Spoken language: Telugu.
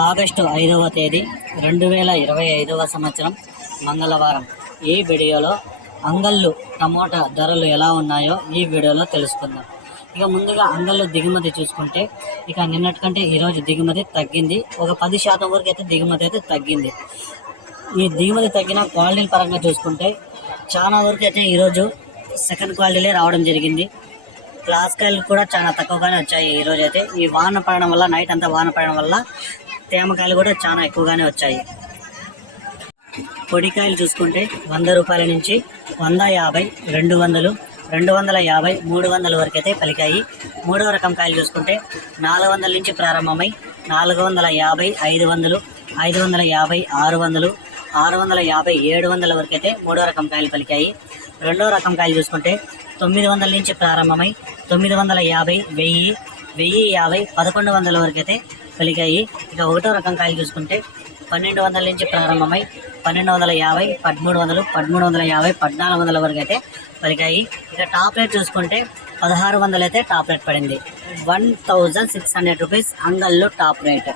ఆగస్టు ఐదవ తేదీ రెండు వేల ఇరవై ఐదవ సంవత్సరం మంగళవారం. ఈ వీడియోలో అంగళ్ళు టమోటా ధరలు ఎలా ఉన్నాయో ఈ వీడియోలో తెలుసుకుందాం. ఇక ముందుగా అంగళ్ళు దిగుమతి చూసుకుంటే ఇక నిన్నటి కంటే ఈరోజు దిగుమతి తగ్గింది. ఒక పది శాతం వరకు అయితే దిగుమతి అయితే తగ్గింది. ఈ దిగుమతి తగ్గిన క్వాలిటీ పరంగా చూసుకుంటే చాలా వరకు అయితే ఈరోజు సెకండ్ క్వాలిటీలే రావడం జరిగింది. ఫ్లాస్కాయలు కూడా చాలా తక్కువగానే వచ్చాయి ఈరోజు అయితే. ఈ వాన పడడం వల్ల నైట్ అంతా వాన పడడం వల్ల తేమకాయలు కూడా చాలా ఎక్కువగానే వచ్చాయి. పొడికాయలు చూసుకుంటే వంద రూపాయల నుంచి వంద యాభై రెండు వందలు రెండు వందల యాభై మూడు వందల వరకు అయితే పలికాయి. మూడవ రకం కాయలు చూసుకుంటే నాలుగు వందల నుంచి ప్రారంభమై నాలుగు వందల యాభై ఐదు వందలు ఐదు వందల యాభై ఆరు వందలు ఆరు వందల యాభై ఏడు వందల వరకు అయితే మూడో రకం కాయలు పలికాయి. రెండో రకం కాయలు చూసుకుంటే తొమ్మిది వందల నుంచి ప్రారంభమై తొమ్మిది వందల యాభై వెయ్యి వెయ్యి యాభై పదకొండు వందల వరకు అయితే పలికాయి ఇక ఒకటో రకం కాయలు చూసుకుంటే పన్నెండు వందల నుంచి ప్రారంభమై పన్నెండు వందల యాభై పదమూడు వందలు పదమూడు వందల యాభై పద్నాలుగు వందల వరకు అయితే పలికాయి ఇక టాప్ రేట్ చూసుకుంటే పదహారు వందలు అయితే టాప్ రేట్ పడింది. One thousand six hundred rupees అంగల్లో top rate.